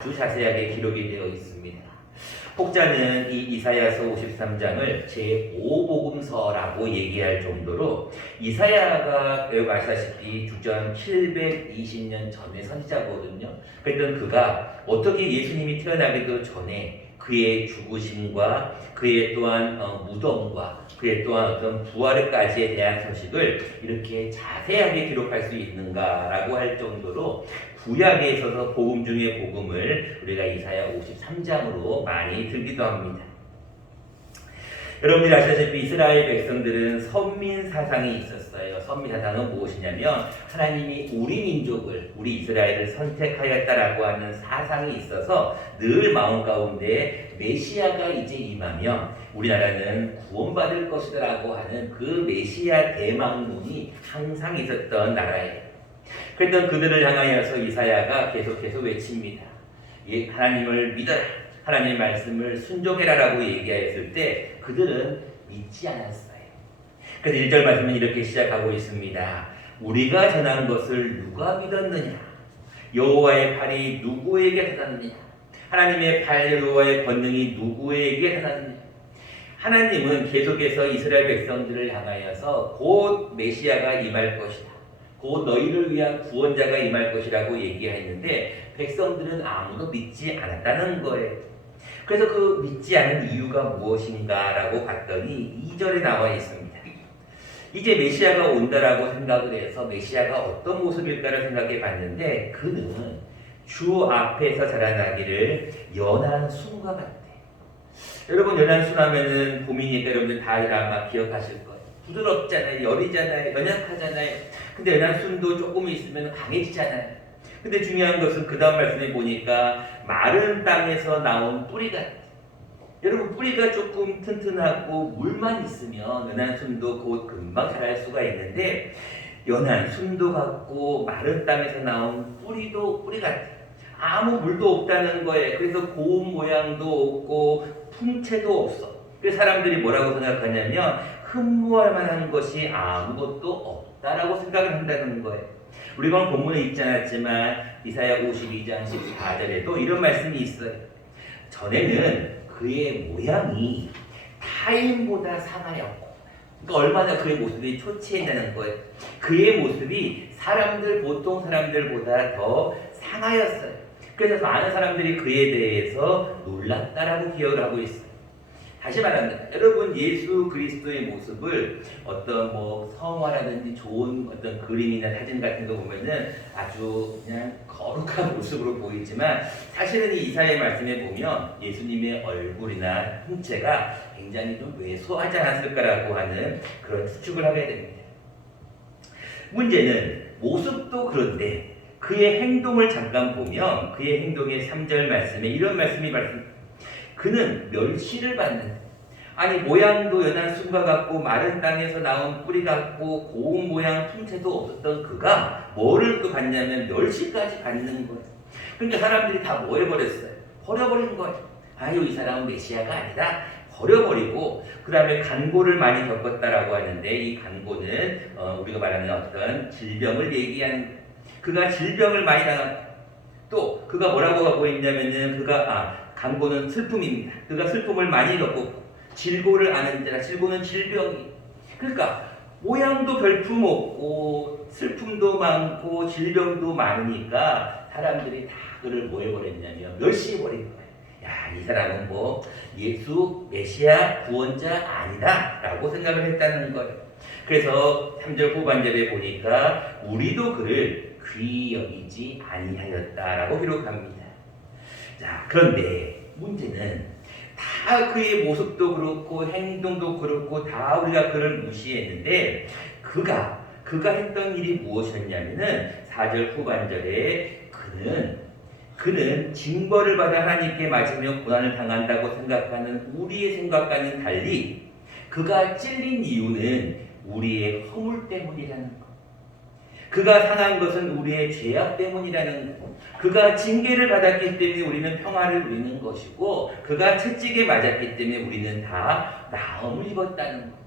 아주 자세하게 기록이 되어 있습니다. 혹자는 이 이사야서 53장을 제5복음서라고 얘기할 정도로 이사야가 여러분 아시다시피 주전 720년 전의 선지자거든요. 그랬던 그가 어떻게 예수님이 태어나기도 전에 그의 죽으심과 그의 또한 무덤과 그의 또한 어떤 부활까지에 대한 소식을 이렇게 자세하게 기록할 수 있는가라고 할 정도로 구약에 있어서 복음 중에 복음을 우리가 이사야 53장으로 많이 들기도 합니다. 여러분들이 아시다시피 이스라엘 백성들은 선민 사상이 있었어요. 선민 사상은 무엇이냐면 하나님이 우리 민족을, 우리 이스라엘을 선택하였다라고 하는 사상이 있어서 늘 마음 가운데 메시아가 이제 임하면 우리나라는 구원받을 것이라고 하는 그 메시아 대망론이 항상 있었던 나라예요. 그랬던 그들을 향하여서 이사야가 계속해서 외칩니다. 하나님을 믿어라. 하나님의 말씀을 순종해라라고 얘기하였을 때 그들은 믿지 않았어요. 그래서 1절 말씀은 이렇게 시작하고 있습니다. 우리가 전한 것을 누가 믿었느냐? 여호와의 팔이 누구에게 닿았느냐? 하나님의 팔 여호와의 권능이 누구에게 닿았느냐? 하나님은 계속해서 이스라엘 백성들을 향하여서 곧 메시아가 임할 것이다. 곧 너희를 위한 구원자가 임할 것이라고 얘기했는데 백성들은 아무도 믿지 않았다는 거예요. 그래서 그 믿지 않은 이유가 무엇인가라고 봤더니 2절에 나와 있습니다. 이제 메시아가 온다라고 생각을 해서 메시아가 어떤 모습일까를 생각해 봤는데 그는 주 앞에서 자라나기를 연한 순과 같대. 여러분 연한 순 하면은 봄이니까 여러분들 다 아마 기억하실 거예요. 부드럽잖아요. 여리잖아요. 연약하잖아요. 근데 연한 순도 조금 있으면 강해지잖아요. 근데 중요한 것은 그 다음 말씀에 보니까 마른 땅에서 나온 뿌리 같아. 여러분 뿌리가 조금 튼튼하고 물만 있으면 연한 순도 곧 금방 자랄 수가 있는데 연한 순도 같고 마른 땅에서 나온 뿌리도 뿌리 같아. 아무 물도 없다는 거예요. 그래서 고운 모양도 없고 풍채도 없어. 그래서 사람들이 뭐라고 생각하냐면 흠모할 만한 것이 아무것도 없다라고 생각을 한다는 거예요. 우리가 오늘 본문에 있지 않았지만 이사야 52장 14절에도 이런 말씀이 있어요. 전에는 그의 모양이 타인보다 상하였고, 그러니까 얼마나 그의 모습이 초췌했다는 거예요. 그의 모습이 보통 사람들보다 더 상하였어요. 그래서 많은 사람들이 그에 대해서 놀랐다라고 기억을 하고 있어요. 다시 말합니다. 여러분 예수 그리스도의 모습을 어떤 성화라든지 좋은 어떤 그림이나 사진 같은 거 보면은 아주 그냥 거룩한 모습으로 보이지만 사실은 이 이사야의 말씀에 보면 예수님의 얼굴이나 형체가 굉장히 좀 왜소하지 않았을까라고 하는 그런 추측을 하게 됩니다. 문제는 모습도 그런데 그의 행동을 잠깐 보면 그의 행동의 3절 말씀에 이런 말씀이 그는 멸시를 받는 아니 모양도 연한 순과 같고 마른 땅에서 나온 뿌리 같고 고운 모양 풍채도 없었던 그가 뭐를 또 받냐면 멸시까지 받는 거예요. 그러니까 사람들이 다 뭐 해버렸어요? 버려버린 거예요. 아유 이 사람은 메시아가 아니다. 버려버리고 그 다음에 간고를 많이 겪었다라고 하는데 이 간고는 우리가 말하는 어떤 질병을 얘기하는 거예요. 그가 질병을 많이 당한 또 그가 뭐라고 하고 있냐면은 간고는 슬픔입니다. 그가 슬픔을 많이 겪고 질고를 아는 자라 질고는 질병이. 그러니까 모양도 별품 없고 슬픔도 많고 질병도 많으니까 사람들이 다 그를 뭐 해버렸냐면 멸시해버린 거예요. 야, 이 사람은 예수 메시아 구원자 아니다 라고 생각을 했다는 거예요. 그래서 3절 후반절에 보니까 우리도 그를 귀히 여기지 아니하였다라고 기록합니다. 자, 그런데 문제는 다 그의 모습도 그렇고 행동도 그렇고 다 우리가 그를 무시했는데 그가 했던 일이 무엇이었냐면은 4절 후반절에 그는 징벌을 받아 하나님께 맞으며 고난을 당한다고 생각하는 우리의 생각과는 달리 그가 찔린 이유는 우리의 허물 때문이라는 것. 그가 상한 것은 우리의 죄악 때문이라는 것. 그가 징계를 받았기 때문에 우리는 평화를 누리는 것이고 그가 채찍에 맞았기 때문에 우리는 다 나음을 입었다는 것.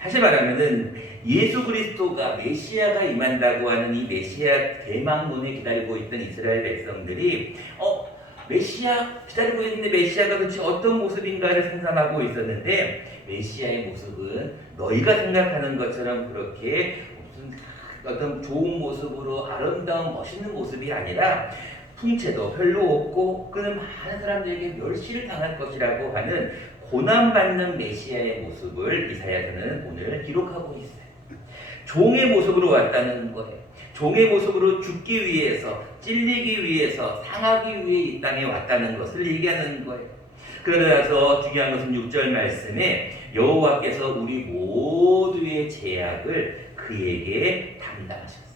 다시 말하면은 예수 그리스도가 메시아가 임한다고 하는 이 메시아 대망론에 기다리고 있던 이스라엘 백성들이 메시아 기다리고 있는데 메시아가 도대체 어떤 모습인가를 상상하고 있었는데 메시아의 모습은 너희가 생각하는 것처럼 그렇게 무슨 어떤 좋은 모습으로 아름다운 멋있는 모습이 아니라 풍채도 별로 없고 그는 많은 사람들에게 멸시를 당할 것이라고 하는 고난받는 메시아의 모습을 이사야서는 오늘 기록하고 있어요. 종의 모습으로 왔다는 거예요. 종의 모습으로 죽기 위해서, 찔리기 위해서, 상하기 위해 이 땅에 왔다는 것을 얘기하는 거예요. 그러나서 중요한 것은 6절 말씀에 여호와께서 우리 모두의 죄악을 그에게 담당하셨어요.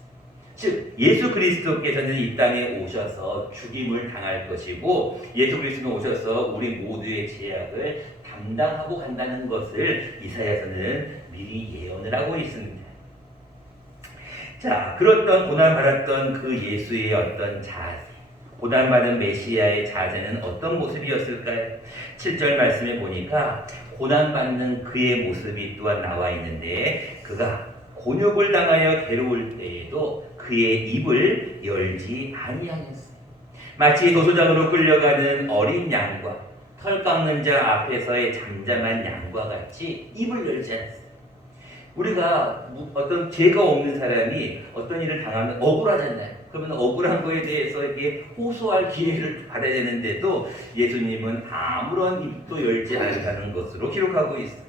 즉 예수 그리스도께서는 이 땅에 오셔서 죽임을 당할 것이고 예수 그리스도는 오셔서 우리 모두의 죄악을 담당하고 간다는 것을 이사야서는 미리 예언을 하고 있습니다. 자, 그렇던 고난받았던 그 예수의 어떤 자세, 고난받은 메시아의 자세는 어떤 모습이었을까요? 7절 말씀에 보니까 고난받는 그의 모습이 또한 나와 있는데 그가 곤욕을 당하여 괴로울 때에도 그의 입을 열지 아니하였어요. 마치 도소장으로 끌려가는 어린 양과 털 깎는 자 앞에서의 잠잠한 양과 같이 입을 열지 않았어요. 우리가 어떤 죄가 없는 사람이 어떤 일을 당하면 억울하잖아요. 그러면 억울한 거에 대해서 이렇게 호소할 기회를 받아야 되는데도 예수님은 아무런 입도 열지 않는다는 것으로 기록하고 있어요.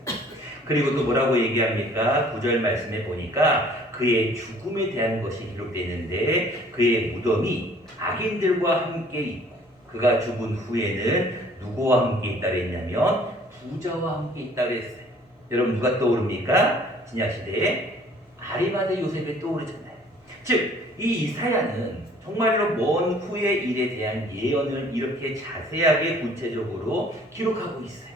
그리고 또 뭐라고 얘기합니까? 9절 말씀에 보니까 그의 죽음에 대한 것이 기록되어 있는데 그의 무덤이 악인들과 함께 있고 그가 죽은 후에는 누구와 함께 있다 그랬냐면 부자와 함께 있다 그랬어요. 여러분 누가 떠오릅니까? 신약시대에 아리마대 요셉이 떠오르잖아요. 즉 이 이사야는 정말로 먼 후의 일에 대한 예언을 이렇게 자세하게 구체적으로 기록하고 있어요.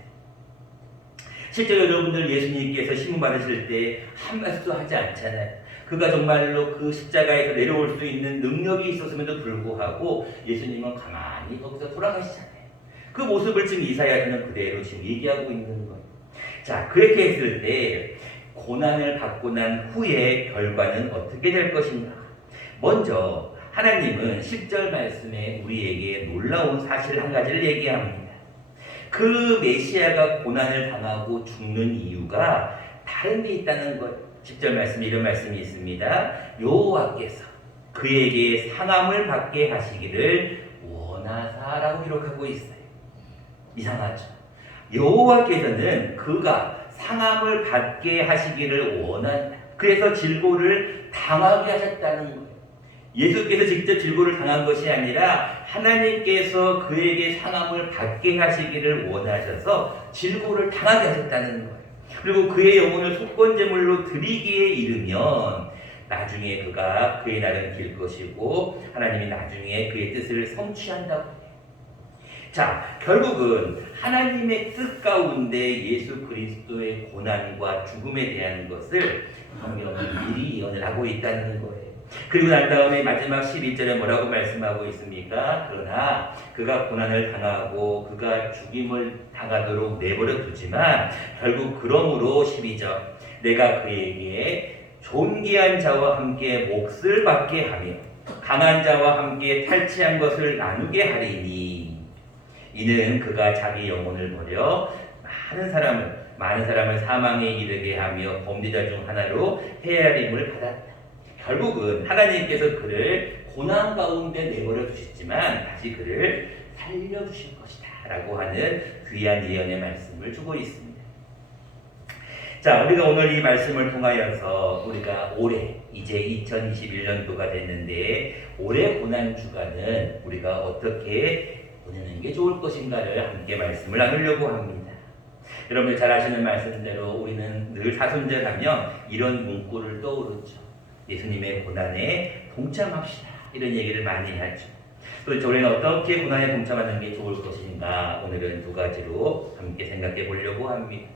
실제로 여러분들 예수님께서 신문 받으실 때 한 말씀도 하지 않잖아요. 그가 정말로 그 십자가에서 내려올 수 있는 능력이 있었음에도 불구하고 예수님은 가만히 거기서 돌아가시잖아요. 그 모습을 지금 이사야서는 그대로 지금 얘기하고 있는 거예요. 자, 그렇게 했을 때 고난을 받고 난 후의 결과는 어떻게 될 것인가? 먼저 하나님은 10절 말씀에 우리에게 놀라운 사실 한 가지를 얘기합니다. 그 메시아가 고난을 당하고 죽는 이유가 다른 데 있다는 것. 10절 말씀에 이런 말씀이 있습니다. 여호와께서 그에게 상함을 받게 하시기를 원하사라고 기록하고 있어요. 이상하죠? 여호와께서는 그가 상함을 받게 하시기를 원한다. 그래서 질고를 당하게 하셨다는 거예요. 예수께서 직접 질고를 당한 것이 아니라 하나님께서 그에게 상함을 받게 하시기를 원하셔서 질고를 당하게 하셨다는 거예요. 그리고 그의 영혼을 속건제물로 드리기에 이르면 나중에 그가 그의 날은 길 것이고 하나님이 나중에 그의 뜻을 성취한다고 해요. 자, 결국은 하나님의 뜻 가운데 예수 그리스도의 고난과 죽음에 대한 것을 성경이 미리 예언을 하고 있다는 거예요. 그리고 난 다음에 마지막 12절에 뭐라고 말씀하고 있습니까? 그러나 그가 고난을 당하고 그가 죽임을 당하도록 내버려 두지만 결국 그러므로 12절 내가 그에게 존귀한 자와 함께 몫을 받게 하며 강한 자와 함께 탈취한 것을 나누게 하리니 이는 그가 자기 영혼을 버려 많은 사람을 사망에 이르게 하며 범죄자 중 하나로 헤아림을 받았다. 결국은 하나님께서 그를 고난 가운데 내버려 두셨지만 다시 그를 살려주실 것이다 라고 하는 귀한 예언의 말씀을 주고 있습니다. 자, 우리가 오늘 이 말씀을 통하여서 우리가 올해 이제 2021년도가 됐는데 올해 고난주간은 우리가 어떻게 보내는 게 좋을 것인가를 함께 말씀을 나누려고 합니다. 여러분들 잘 아시는 말씀대로 우리는 늘 사순절하면 이런 문구를 떠오르죠. 예수님의 고난에 동참합시다. 이런 얘기를 많이 하죠. 그래서 우리는 어떻게 고난에 동참하는 게 좋을 것인가 오늘은 두 가지로 함께 생각해 보려고 합니다.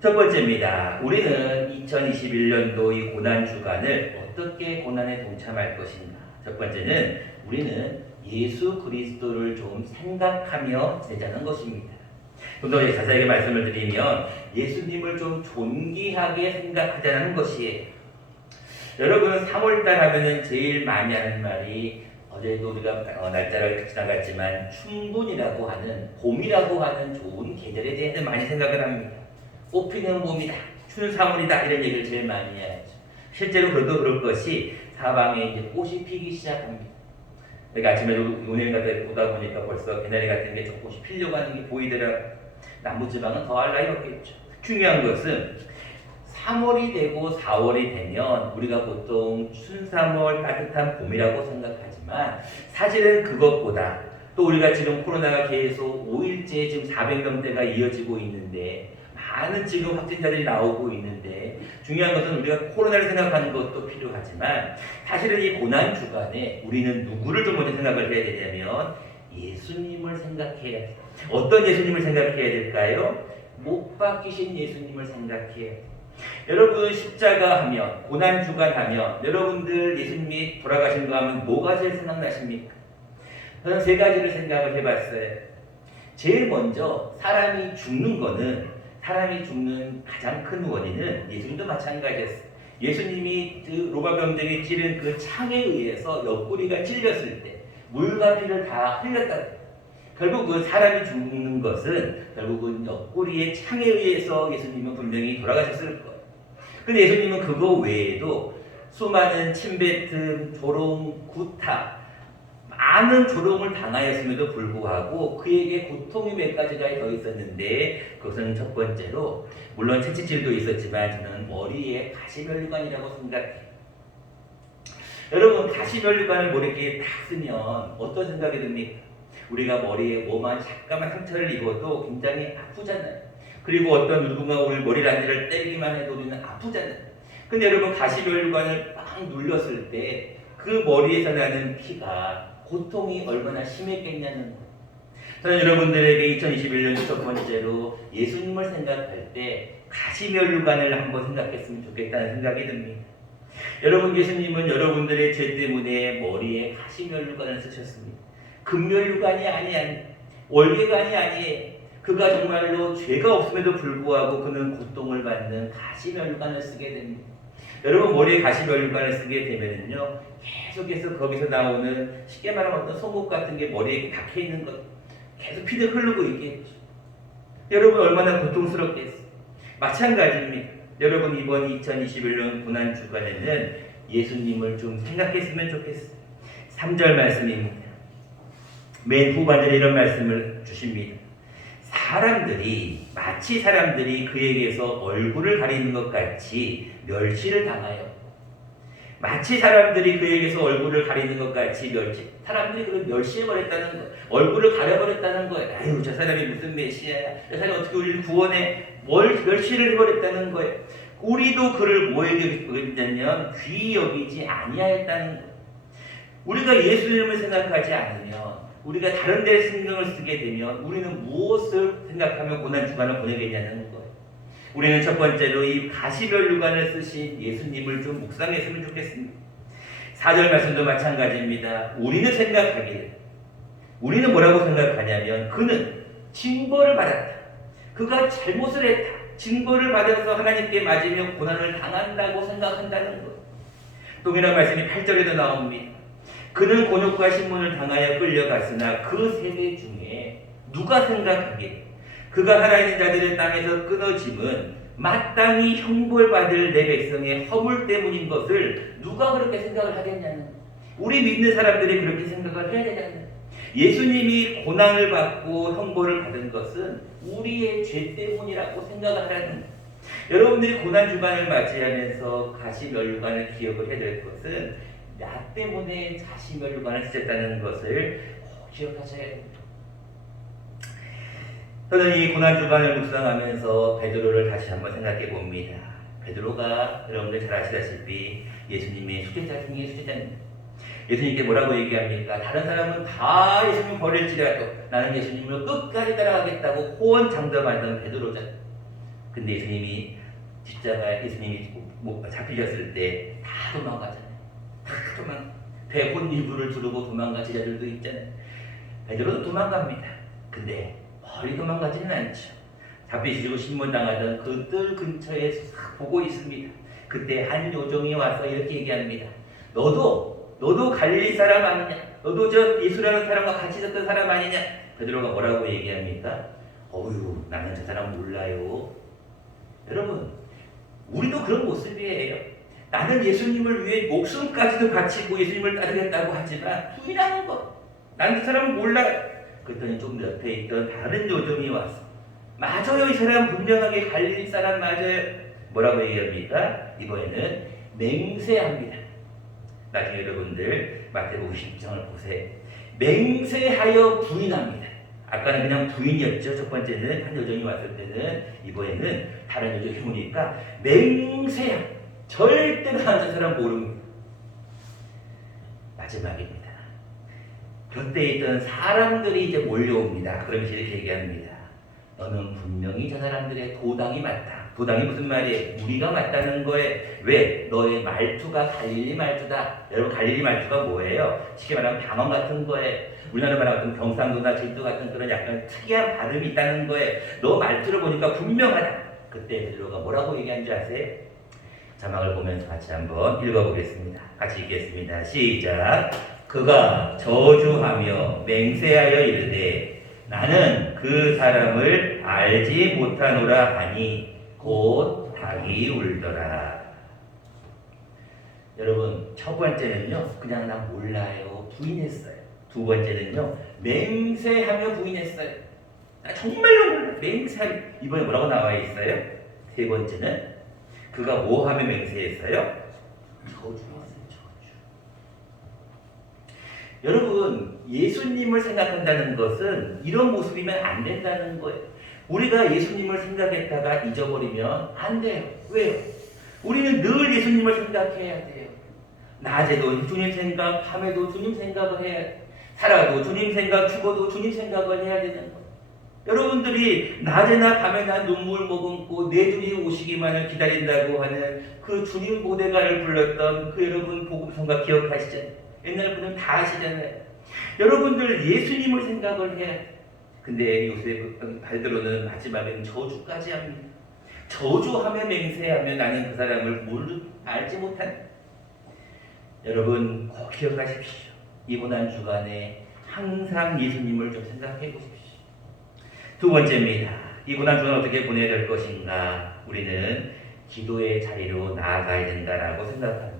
첫 번째입니다. 우리는 2021년도 이 고난주간을 어떻게 고난에 동참할 것인가. 첫 번째는 우리는 예수 그리스도를 좀 생각하며 지내자는 것입니다. 좀 더 자세하게 말씀을 드리면 예수님을 좀 존귀하게 생각하자는 것이에요. 여러분 3월달 하면은 제일 많이 하는 말이 어제도 우리가 날짜를 지나갔지만 춘분이라고 하는 봄이라고 하는 좋은 계절에 대해서 많이 생각을 합니다. 꽃피는 봄이다, 춘삼월이다 이런 얘기를 제일 많이 해야죠. 실제로 그래도 그럴 것이 사방에 이제 꽃이 피기 시작합니다. 내가 아침에 운행 같은 데 보다 보니까 벌써 개나리 같은 게 조금씩 피려고 하는 게 보이더라고요. 남부지방은 더할 나위 없겠죠. 중요한 것은 3월이 되고 4월이 되면 우리가 보통 춘3월 따뜻한 봄이라고 생각하지만 사실은 그것보다 또 우리가 지금 코로나가 계속 5일째 지금 400명대가 이어지고 있는데 많은 지금 확진자들이 나오고 있는데 중요한 것은 우리가 코로나를 생각하는 것도 필요하지만 사실은 이 고난 주간에 우리는 누구를 좀 먼저 생각을 해야 되냐면 예수님을 생각해야 돼요. 어떤 예수님을 생각해야 될까요? 못 박히신 예수님을 생각해야 돼요. 여러분 십자가 하면 고난 주간 하면 여러분들 예수님이 돌아가신 거 하면 뭐가 제일 생각나십니까? 저는 세 가지를 생각을 해봤어요. 제일 먼저 사람이 죽는 가장 큰 원인은 예수님도 마찬가지였어요. 예수님이 그 로마병정에 찌른 그 창에 의해서 옆구리가 찔렸을 때 물과 피를 다 흘렸다. 결국은 사람이 죽는 것은 결국은 옆구리의 창에 의해서 예수님은 분명히 돌아가셨을 거예요. 근데 예수님은 그거 외에도 수많은 침뱉음, 조롱, 구타 많은 조롱을 당하였음에도 불구하고 그에게 고통이 몇 가지가 더 있었는데 그것은 첫 번째로 물론 채찍질도 있었지만 저는 머리에 가시면류관이라고 생각해요. 여러분 가시면류관을 머리에 딱 쓰면 어떤 생각이 듭니까? 우리가 머리에 뭐만 잠깐만 상처를 입어도 굉장히 아프잖아요. 그리고 어떤 누군가 우리 머리란지를 때리기만 해도 우리는 아프잖아요. 근데 여러분 가시면류관을 막 눌렸을 때 그 머리에서 나는 피가 고통이 얼마나 심했겠냐는 거예요. 저는 여러분들에게 2021년 첫 번째로 예수님을 생각할 때 가시면류관을 한번 생각했으면 좋겠다는 생각이 듭니다. 여러분 예수님은 여러분들의 죄 때문에 머리에 가시면류관을 쓰셨습니다. 금면류관이 아니야. 월계관이 아니에요. 그가 정말로 죄가 없음에도 불구하고 그는 고통을 받는 가시면류관을 쓰게 됩니다. 여러분 머리에 가시면류관을 쓰게 되면요 계속해서 거기서 나오는 쉽게 말하면 어떤 송곳 같은 게 머리에 박혀 있는 것 계속 피도 흐르고 있겠죠. 여러분 얼마나 고통스럽겠어요. 마찬가지입니다. 여러분 이번 2021년 고난 주간에는 예수님을 좀 생각했으면 좋겠어요. 3절 말씀입니다. 맨 후반절에 이런 말씀을 주십니다. 마치 사람들이 그에게서 얼굴을 가리는 것 같이 멸시를 당하여 마치 사람들이 그에게서 얼굴을 가리는 것 같이 사람들이 그걸 멸시해버렸다는 거예요. 얼굴을 가려버렸다는 거예요. 아유 저 사람이 무슨 메시아야. 저 사람이 어떻게 우리를 구원해. 멸시를 해버렸다는 거예요. 우리도 그를 뭐에게 여겼냐면 귀히 여기지 아니하였다는 거예요. 우리가 예수님을 생각하지 않으면 우리가 다른 데 신경을 쓰게 되면 우리는 무엇을 생각하며 고난 주간을 보내겠냐는 거예요. 우리는 첫 번째로 이 가시면류관을 쓰신 예수님을 좀 묵상했으면 좋겠습니다. 4절 말씀도 마찬가지입니다. 우리는 뭐라고 생각하냐면 그는 징벌을 받았다. 그가 잘못을 했다. 징벌을 받아서 하나님께 맞으며 고난을 당한다고 생각한다는 것. 동일한 말씀이 8절에도 나옵니다. 그는 곤욕과 신문을 당하여 끌려갔으나 그 세대 중에 누가 생각하기에 그가 살아있는 자들의 땅에서 끊어짐은 마땅히 형벌받을 내 백성의 허물 때문인 것을 누가 그렇게 생각을 하겠냐는 거예요. 우리 믿는 사람들이 그렇게 생각을 해야 되냐는 거예요. 예수님이 고난을 받고 형벌을 받은 것은 우리의 죄 때문이라고 생각을 하라는 거예요. 여러분들이 고난 주간을 맞이하면서 가시면류관을 기억을 해야 될 것은 나 때문에 가시면류관을 쓰셨다는 것을 꼭 기억하셔야 됩니다. 저는 이 고난 주간을 묵상하면서 베드로를 다시 한번 생각해 봅니다. 베드로가 여러분들 잘 아시다시피 예수님의 수제자 중에 수제자입니다. 예수님께 뭐라고 얘기합니까? 다른 사람은 다 예수님을 버릴지라도 나는 예수님을 끝까지 따라가겠다고 호언장담하던 베드로잖아요. 근데 예수님이 잡히셨을 때 다 도망가잖아요. 배 혼이불을 두르고 도망간 제자들도 있잖아요. 베드로도 도망갑니다. 근데 멀리 도망가지는 않죠. 잡히시고 신문당하던 그 뜰 근처에 보고 있습니다. 그때 한 요정이 와서 이렇게 얘기합니다. 너도 갈릴리 사람 아니냐? 너도 저 예수라는 사람과 같이 있었던 사람 아니냐? 베드로가 뭐라고 얘기합니까? 어휴, 나는 저 사람 몰라요. 여러분, 우리도 그런 모습이에요. 나는 예수님을 위해 목숨까지도 바치고 예수님을 따르겠다고 하지만 부인하는 것. 나는 그 사람을 몰라. 그랬더니 좀 옆에 있던 다른 요정이 왔어. 맞아요, 이 사람 분명하게 갈릴리 사람 맞아요. 뭐라고 얘기합니까? 이번에는 맹세합니다. 나중에 여러분들 마태복음 10장을 보세요. 맹세하여 부인합니다. 아까는 그냥 부인이었죠. 첫 번째는 한 여정이 왔을 때는, 이번에는 다른 여정이 오니까 맹세함. 절대로 한 사람 모릅니다. 마지막입니다. 곁에 있던 사람들이 이제 몰려옵니다. 그러면서 이렇게 얘기합니다. 너는 분명히 저 사람들의 도당이 맞다. 도당이 무슨 말이에요? 우리가 맞다는 거에 왜? 너의 말투가 갈릴리 말투다. 여러분, 갈릴리 말투가 뭐예요? 쉽게 말하면 방언 같은 거에, 우리나라 말 같은 경상도나 제주도 같은 그런 약간 특이한 발음이 있다는 거에 너 말투를 보니까 분명하다. 그때 베드로가 뭐라고 얘기한 줄 아세요? 자막을 보면서 같이 한번 읽어보겠습니다. 같이 읽겠습니다. 시작. 그가 저주하며 맹세하여 이르되 나는 그 사람을 알지 못하노라 하니 곧 닭이 울더라. 여러분, 첫 번째는요, 그냥 나 몰라요, 부인했어요. 두 번째는요, 맹세하며 부인했어요. 나 정말로 몰라, 맹세하며. 이번에 뭐라고 나와 있어요? 세 번째는 그가 뭐 하며 맹세했어요? 저주했어요, 저주. 여러분, 예수님을 생각한다는 것은 이런 모습이면 안 된다는 거예요. 우리가 예수님을 생각했다가 잊어버리면 안 돼요. 왜요? 우리는 늘 예수님을 생각해야 돼요. 낮에도 주님 생각, 밤에도 주님 생각을 해야 돼요. 살아도 주님 생각, 죽어도 주님 생각을 해야 되는 거예요. 여러분들이 낮에나 밤에나 눈물 머금고 내 주님 오시기만을 기다린다고 하는 그 주님 보대가를 불렀던 그 여러분 복음성가 기억하시죠? 옛날 분은 다 아시잖아요. 여러분들 예수님을 생각을 해야 돼요. 근데 요새 베드로는 마지막에는 저주까지 합니다. 저주하며 맹세하며 나는 그 사람을 알지 못한다. 여러분 꼭 기억하십시오. 이번 한 주간에 항상 예수님을 좀 생각해 보십시오. 두 번째입니다. 이번 한 주간 어떻게 보내야 될 것인가? 우리는 기도의 자리로 나아가야 된다라고 생각합니다.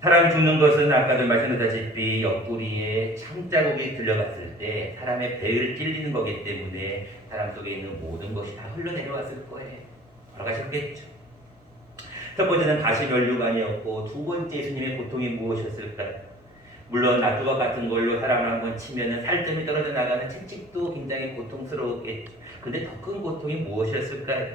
사람 죽는 것은 아까도 말씀드렸다시피 옆구리에 창자국이 들려갔을 때 사람의 배를 찔리는 거기 때문에 사람 속에 있는 모든 것이 다 흘러내려왔을 거예요. 돌아가셨겠죠. 첫 번째는 가시면류관이었고, 두 번째 예수님의 고통이 무엇이었을까요? 물론 나주와 같은 걸로 사람을 한번 치면은 살점이 떨어져 나가는 채찍도 굉장히 고통스러웠겠죠. 근데 더 큰 고통이 무엇이었을까요?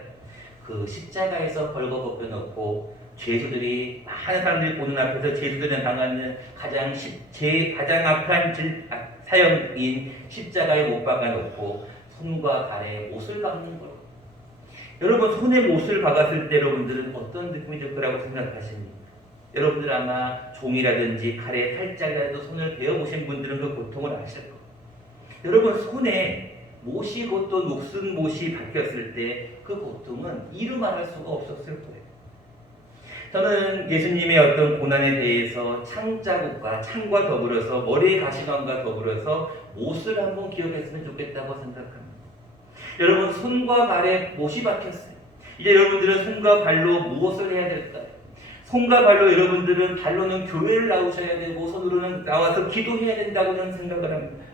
그 십자가에서 벌거벗겨 놓고 죄수들이, 많은 사람들이 보는 앞에서 죄수들은 당하는 가장 악한 사형인 십자가에 못 박아 놓고 손과 발에 못을 박는 거예요. 여러분, 손에 못을 박았을 때 여러분들은 어떤 느낌이 들 거라고 생각하십니까? 여러분들 아마 종이라든지 칼에 살짝이라도 손을 베어보신 분들은 그 고통을 아실 거예요. 여러분, 손에 못이, 그것도 녹슨 못이 박혔을 때 그 고통은 이루 말할 수가 없었을 거예요. 저는 예수님의 어떤 고난에 대해서 창자국과 창과 더불어서 머리의 가시관과 더불어서 못을 한번 기억했으면 좋겠다고 생각합니다. 여러분, 손과 발에 못이 박혔어요. 이제 여러분들은 손과 발로 무엇을 해야 될까요? 손과 발로 여러분들은 발로는 교회를 나오셔야 되고 손으로는 나와서 기도해야 된다고 저는 생각을 합니다.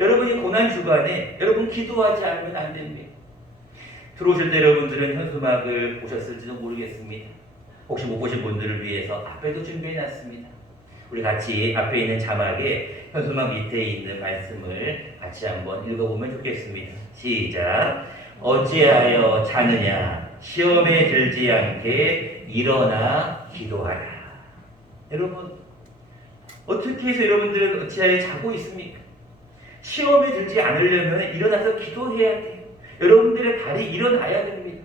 여러분이 고난 주간에 여러분 기도하지 않으면 안 됩니다. 들어오실 때 여러분들은 현수막을 보셨을지도 모르겠습니다. 혹시 못 보신 분들을 위해서 앞에도 준비해놨습니다. 우리 같이 앞에 있는 자막에 현수막 밑에 있는 말씀을 같이 한번 읽어보면 좋겠습니다. 시작. 어찌하여 자느냐? 시험에 들지 않게 일어나 기도하라. 여러분, 어떻게 해서 여러분들은 어찌하여 자고 있습니까? 시험에 들지 않으려면 일어나서 기도해야 돼요. 여러분들의 발이 일어나야 됩니다.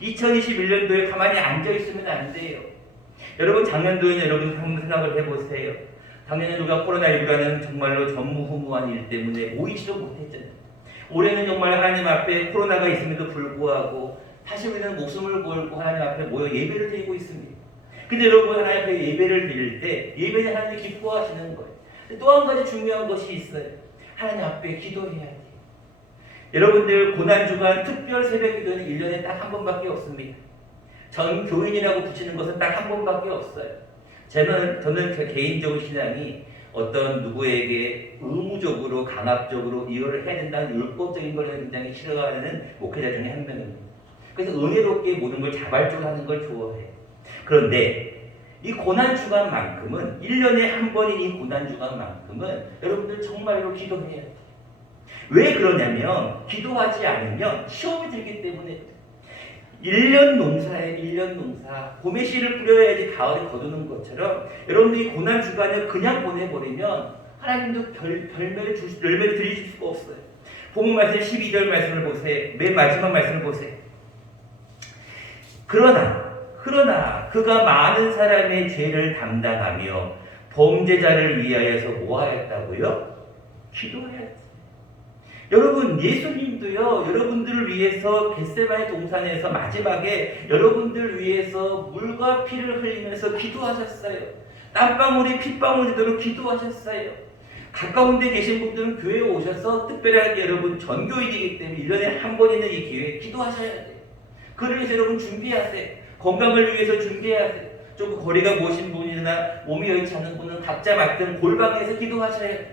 2021년도에 가만히 앉아있으면 안 돼요. 여러분, 작년도에는 여러분 한번 생각을 해보세요. 작년도가 코로나19라는 정말로 전무후무한 일 때문에 모이지도 못했잖아요. 올해는 정말 하나님 앞에 코로나가 있음에도 불구하고 사실 우리는 목숨을 걸고 하나님 앞에 모여 예배를 드리고 있습니다. 근데 여러분, 하나님 앞에 예배를 드릴 때 예배는 하나님이 기뻐하시는 거예요. 또 한 가지 중요한 것이 있어요. 하나님 앞에 기도해야 돼요. 여러분들 고난주간 특별 새벽 기도는 1년에 딱 한 번밖에 없습니다. 전 교인이라고 붙이는 것은 딱 한 번밖에 없어요. 저는 제 개인적인 신앙이 어떤 누구에게 의무적으로 강압적으로 이거를 해야 된다는 율법적인 걸 굉장히 싫어하는 목회자 중에 한 명입니다. 그래서 은혜롭게 모든 걸 자발적으로 하는 걸 좋아해요. 그런데 이 고난주간만큼은 1년에 한 번인 이 고난주간만큼은 여러분들 정말로 기도해야 돼요. 왜 그러냐면 기도하지 않으면 시험이 들기 때문에 1년 농사에 1년 농사 봄에 씨를 뿌려야지 가을에 거두는 것처럼 여러분들이 고난주간을 그냥 보내버리면 하나님도 열매를 드리실 수가 없어요. 본문 말씀 12절 말씀을 보세요. 맨 마지막 말씀을 보세요. 그러나 그가 많은 사람의 죄를 담당하며 범죄자를 위하여서 뭐 하였다고요? 기도하였지. 여러분 예수님도요 여러분들을 위해서 겟세마네 동산에서 마지막에 여러분들을 위해서 물과 피를 흘리면서 기도하셨어요. 땀방울이 핏방울 되도록 기도하셨어요. 가까운 데 계신 분들은 교회에 오셔서 특별하게 여러분 전교일이기 때문에 1년에 한 번 있는 이 기회에 기도하셔야 돼요. 그를 위해서 여러분 준비하세요. 건강을 위해서 준비하세요. 조금 거리가 모신 분이나 몸이 여의치 않은 분은 각자 맡은 골방에서 기도하셔야 돼요.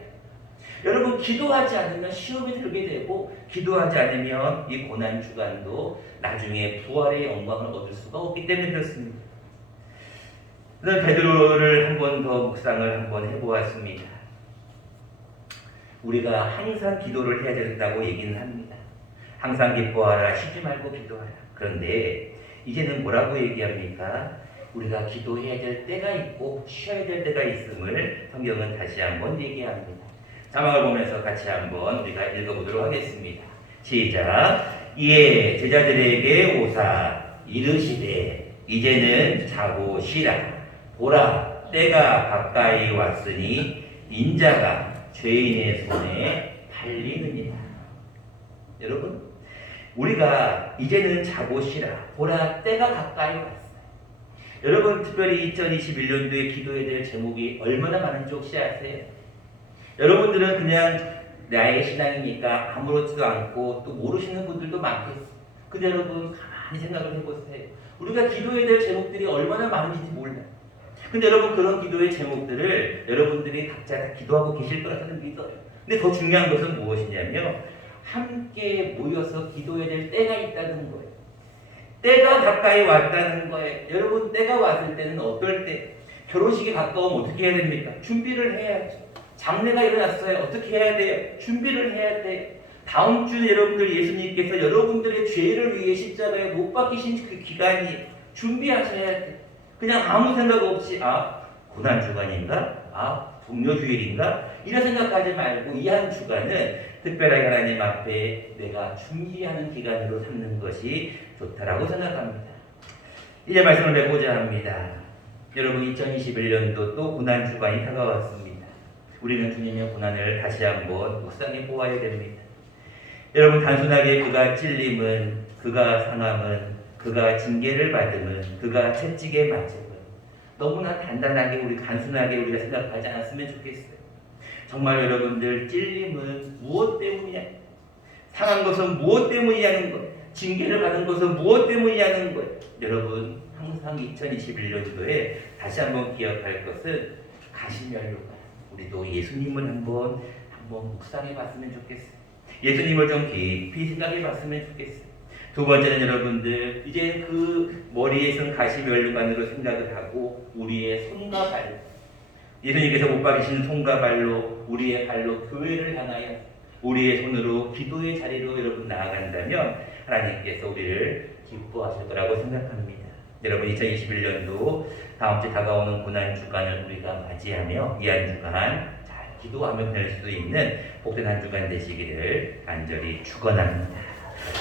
여러분 기도하지 않으면 시험이 들게 되고 기도하지 않으면 이 고난주간도 나중에 부활의 영광을 얻을 수가 없기 때문에 그렇습니다. 오늘 베드로를 한 번 더 묵상을 한번 해보았습니다. 우리가 항상 기도를 해야 된다고 얘기는 합니다. 항상 기뻐하라, 쉬지 말고 기도하라. 그런데 이제는 뭐라고 얘기합니까? 우리가 기도해야 될 때가 있고 쉬어야 될 때가 있음을 성경은 다시 한번 얘기합니다. 자막을 보면서 같이 한번 우리가 읽어보도록 하겠습니다. 시작. 이에 제자들에게 오사 이르시되 이제는 자고 쉬라. 보라 때가 가까이 왔으니 인자가 죄인의 손에 팔리느니라. 여러분 우리가 이제는 자고 쉬라. 보라 때가 가까이 왔어요. 여러분 특별히 2021년도에 기도해야 될 제목이 얼마나 많은지 혹시 아세요? 여러분들은 그냥 나의 신앙이니까 아무렇지도 않고 또 모르시는 분들도 많겠어요. 근데 여러분 가만히 생각을 해보세요. 우리가 기도해야 될 제목들이 얼마나 많은지 몰라요. 근데 여러분 그런 기도의 제목들을 여러분들이 각자 다 기도하고 계실 거라는 믿어요. 근데 더 중요한 것은 무엇이냐면 함께 모여서 기도해야 될 때가 있다는 거예요. 때가 가까이 왔다는 거예요. 여러분 때가 왔을 때는 어떨 때? 결혼식이 가까우면 어떻게 해야 됩니까? 준비를 해야죠. 장례가 일어났어요. 어떻게 해야 돼요? 준비를 해야 돼요. 다음 주에 여러분들 예수님께서 여러분들의 죄를 위해 십자가에 못 박히신 그 기간이 준비하셔야 돼요. 그냥 아무 생각 없이 고난주간인가? 동료주일인가? 이런 생각하지 말고 이 한 주간은 특별하게 하나님 앞에 내가 준비하는 기간으로 삼는 것이 좋다라고 생각합니다. 이제 말씀을 해보자 합니다. 여러분 2021년도 또 고난주간이 다가왔습니다. 우리는 주님의 고난을 다시 한번 묵상해 보아야 됩니다. 여러분 단순하게 그가 찔림은, 그가 상함은, 그가 징계를 받음은, 그가 채찍에 맞음은 너무나 단순하게 우리가 생각하지 않았으면 좋겠어요. 정말 여러분들 찔림은 무엇 때문이냐? 상한 것은 무엇 때문이냐는 것, 징계를 받은 것은 무엇 때문이냐는 것. 여러분 항상 2021년도에 다시 한번 기억할 것은 가시면류관. 우리도 예수님을 한번 묵상해 봤으면 좋겠어요. 예수님을 좀 깊이 생각해 봤으면 좋겠어요. 두 번째는 여러분들 이제 그 머리에 쓴 가시면류관으로 생각을 하고 우리의 손과 발, 예수님께서 못 박이신 손과 발로 우리의 발로 교회를 향하여 우리의 손으로 기도의 자리로 여러분 나아간다면 하나님께서 우리를 기뻐하실 거라고 생각합니다. 여러분 2021년도 다음 주 다가오는 고난주간을 우리가 맞이하며 이 한 주간 잘 기도하며 보낼 수 있는 복된 한 주간 되시기를 간절히 축원합니다.